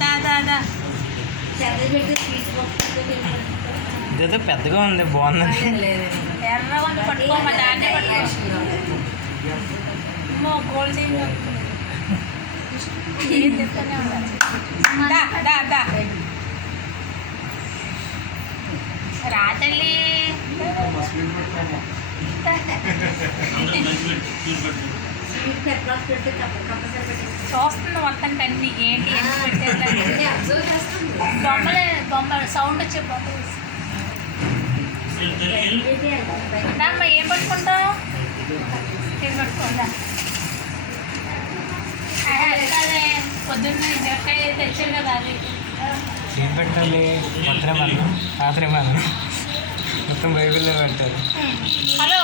దా దా దా. ఇదేదో పెద్దగా ఉంది బాగుంది ఎర్రగా ఉంది పట్టుకోమా దాన్నే పట్టుకో. అమ్మో చూస్తుంది మొత్తం అన్ని ఏంటి ఎన్ని బొమ్మలే బొమ్మ సౌండ్ వచ్చే బొమ్మలు అమ్మ ఏం పట్టుకుంటావు? పట్టుకుందా పొద్దున్న మిరకాయ తెచ్చారు కదా అది. ఏం పెట్టాలి? పత్రమాలు పాత్రమాలు మొత్తం బైబిల్లో పెట్టారు హలో.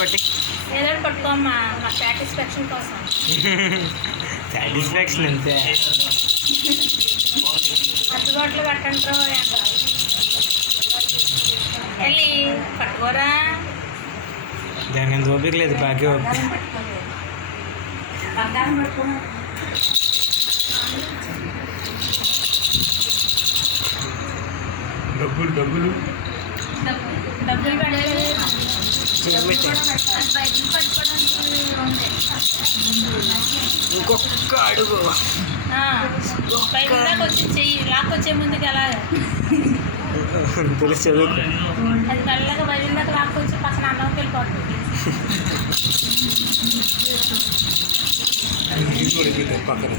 బట్టి. ఏదో పట్టుకోమ్మా మా సాటిస్ఫాక్షన్ కోసం. సాటిస్ఫాక్షన్ అంతే. అందుబాటులో పెట్టంటారు వెళ్ళి పట్టుకోరా. దానికి అంత ఓపిక లేదు బాకీ ఓపిక. డబ్బులు డబ్బులు. డబ్బు డబ్బులు చేయబెట్టి ఇంకొక అడుగు. లాక్కొచ్చే ముందుకు ఎలా తెలిసి చదువుకో. అది మెల్లగా బయలుదాకా లాక్కొచ్చి పక్కన అన్నం వెళ్ళిపోతుంది పక్కన.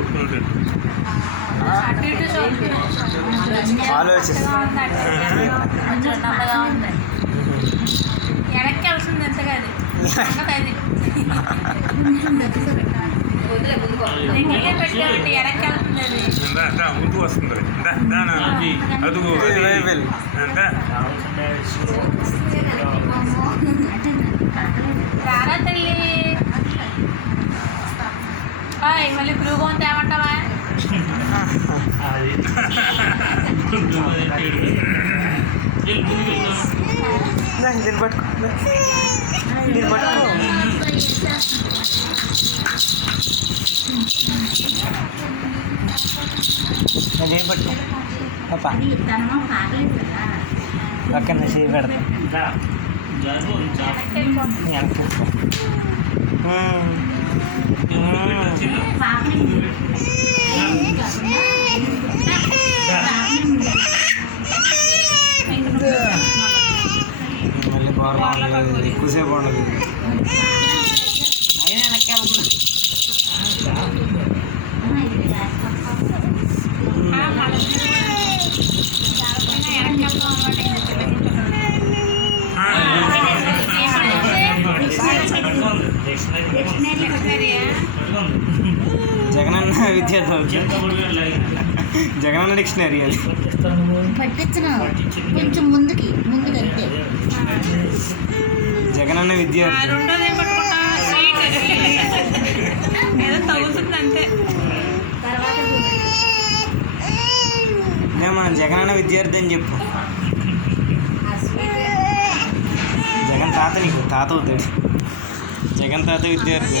ముఖాన్ని ఆలోచన. వెనక్కి వెళ్తుంది ఎంతగా అది వస్తుంది అదుగు అంటే రారా తల్లి మళ్ళీ బ్లూగా ఉంది ఏమంటావా దీన్ని పట్టుకో. దీన్ని పట్టుకో. అదేం పట్టు పాప పక్కన చేయి పెడతా. వెనక్కి తీసుకో. మ్మ్. మ్మ్. మళ్ళీ బాగుంది ఎక్కువసేపు ఉండదు జగనన్న విద్యా జగనన్న డిక్షనరీ అది. పట్టించిన కొంచెం ముందుకి ముందుకు అంతే జగనన్న విద్య రెండోది ఏం పట్టుకుంటా స్వీట్ ఏదో తగులుతుంది అంతే నేను మన జగనన్న విద్యార్థి అని చెప్పు. జగన్ తాత నీకు తాత అవుతాడు. జగన్ తాత విద్యార్థి.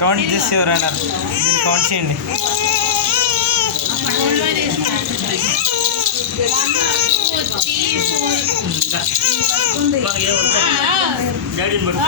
కౌంట్ చేసి ఎవరన్నారు దీన్ని కౌంట్ చేయండి ఫోన్లో తీస్తాను డాడీని పట్టు